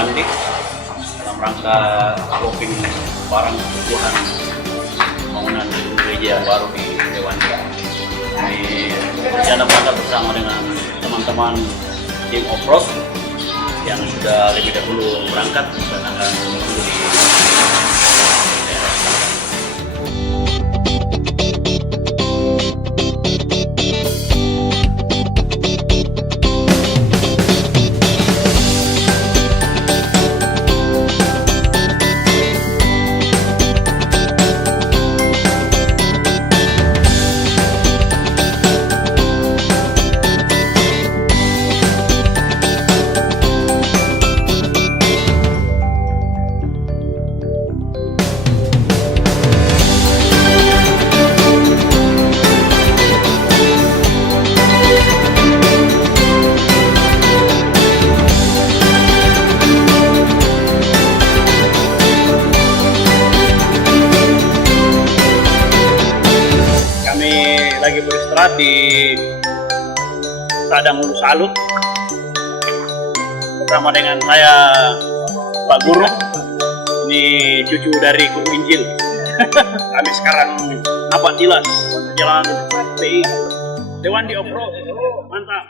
Lewandi dalam rangka dropping barang kebutuhan bangunan gereja yang baru di Lewandi. Kami berencana berangkat bersama dengan teman-teman tim off-road yang sudah lebih dahulu berangkat dan akan menuju di daerah sekitar. Lagi beristirahat di Sadang Hulu Salut bersama dengan saya Pak Guru, ini cucu dari Guru Injil. Kami sekarang napak tilas jalan PI Lewandi Off-Road. Mantap.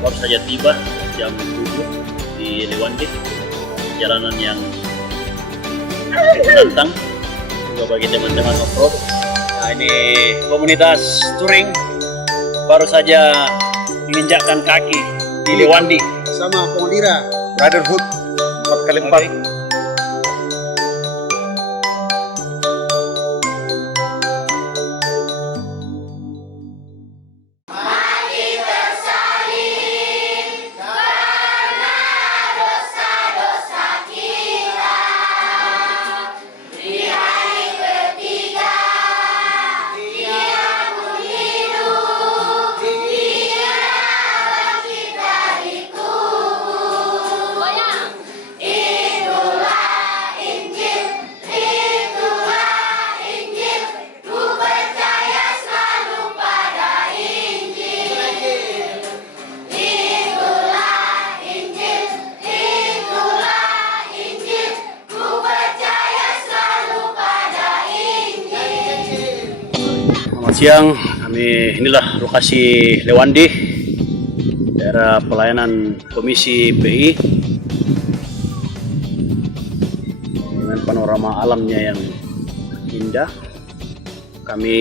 Baru saja tiba jam 7 di Lewandi, jalanan yang menantang juga bagi teman-teman off-road. Nah, ini komunitas touring baru saja menginjakkan kaki di Lewandi sama Pengondira Brotherhood 4x4. Selamat siang, inilah lokasi Lewandi, daerah pelayanan Komisi PI dengan panorama alamnya yang indah. Kami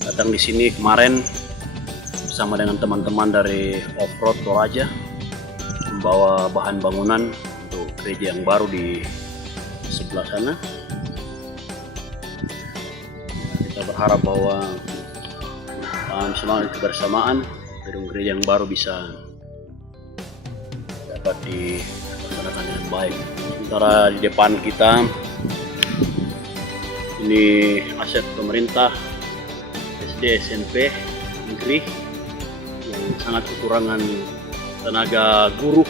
datang di sini kemarin bersama dengan teman-teman dari Off-Road Toraja, membawa bahan bangunan untuk gereja yang baru di sebelah sana. Kita berharap bahwa semangat kebersamaan gedung gereja yang baru bisa dapat dilaksanakan dengan baik. Sementara di depan kita ini aset pemerintah SD SMP negeri yang sangat kekurangan tenaga guru.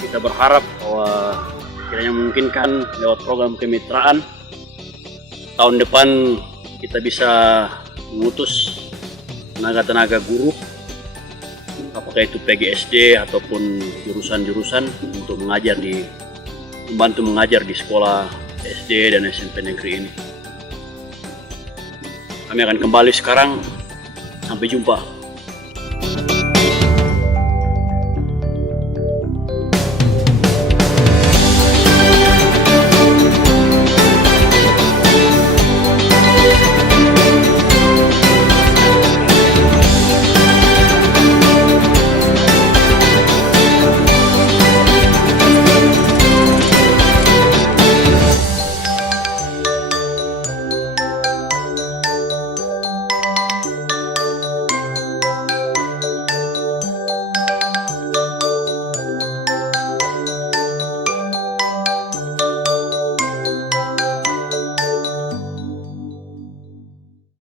Kita berharap bahwa kiranya memungkinkan lewat program kemitraan tahun depan kita bisa mengutus tenaga-tenaga guru, apakah itu PGSD ataupun jurusan-jurusan untuk membantu mengajar di sekolah SD dan SMP negeri ini. Kami akan kembali sekarang. Sampai jumpa.